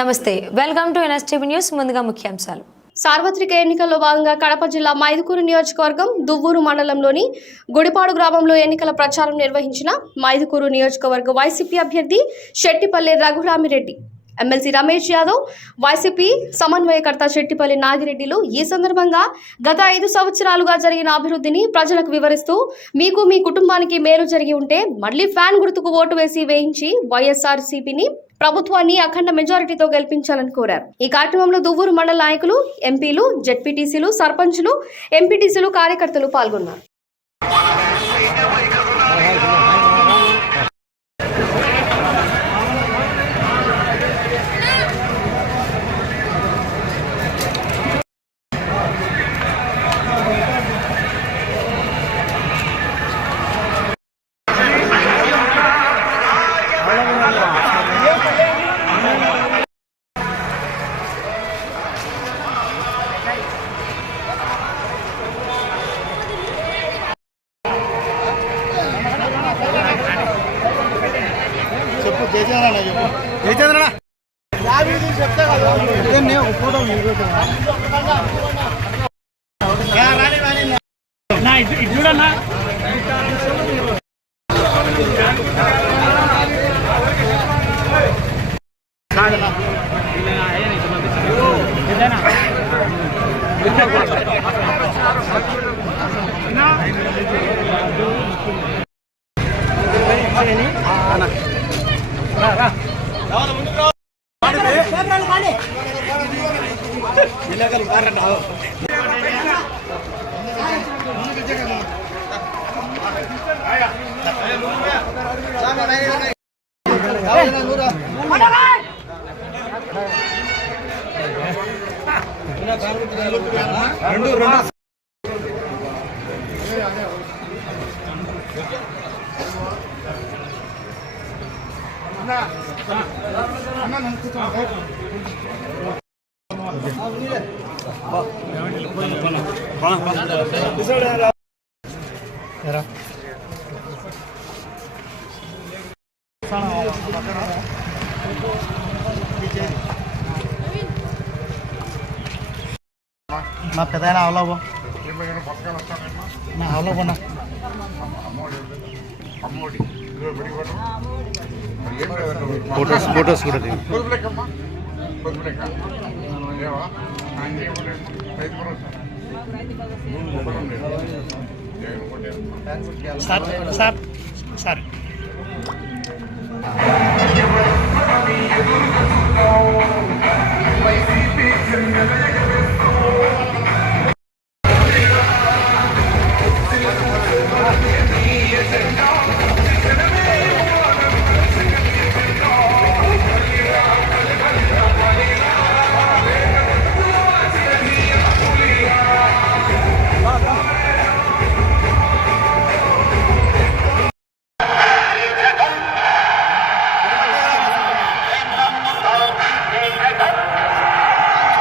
నమస్తే, welcome to NSTV news. ముందుగా ముఖ్యాంశాలు. సార్వత్రిక ఎన్నికల్లో భాగంగా కడప జిల్లా మైదుకూరు నియోజకవర్గం దువ్వూరు మండలంలోని గుడిపాడు గ్రామంలో ఎన్నికల ప్రచారం నిర్వహించిన మైదుకూరు నియోజకవర్గ వైసీపీ అభ్యర్థి శెట్టిపల్లి రఘురామిరెడ్డి, ఎమ్మెల్సీ రమేష్ యాదవ్, వైసీపీ సమన్వయకర్త శెట్టిపల్లి నాగిరెడ్డిలు ఈ సందర్భంగా గత 5 సంవత్సరాలుగా జరిగిన అభివృద్ధిని ప్రజలకు వివరిస్తూ మీకు మీ కుటుంబానికి మేలు జరిగి ఉంటే మళ్లీ ఫ్యాన్ గుర్తుకు ఓటు వేయించి వైఎస్ఆర్సీపీని ప్రభుత్వాన్ని అఖండ మెజారిటీతో గెలిపించాలని కోరారు. ఈ కార్యక్రమంలో దువ్వూరు మండల నాయకులు, ఎంపీలు, జెడ్పీటీసీలు, సర్పంచులు, ఎంపీటీసీలు, కార్యకర్తలు పాల్గొన్నారు. నా పెద్ద అవలవు నా అవలవున్నా ఫోటోస్ కూడా సార్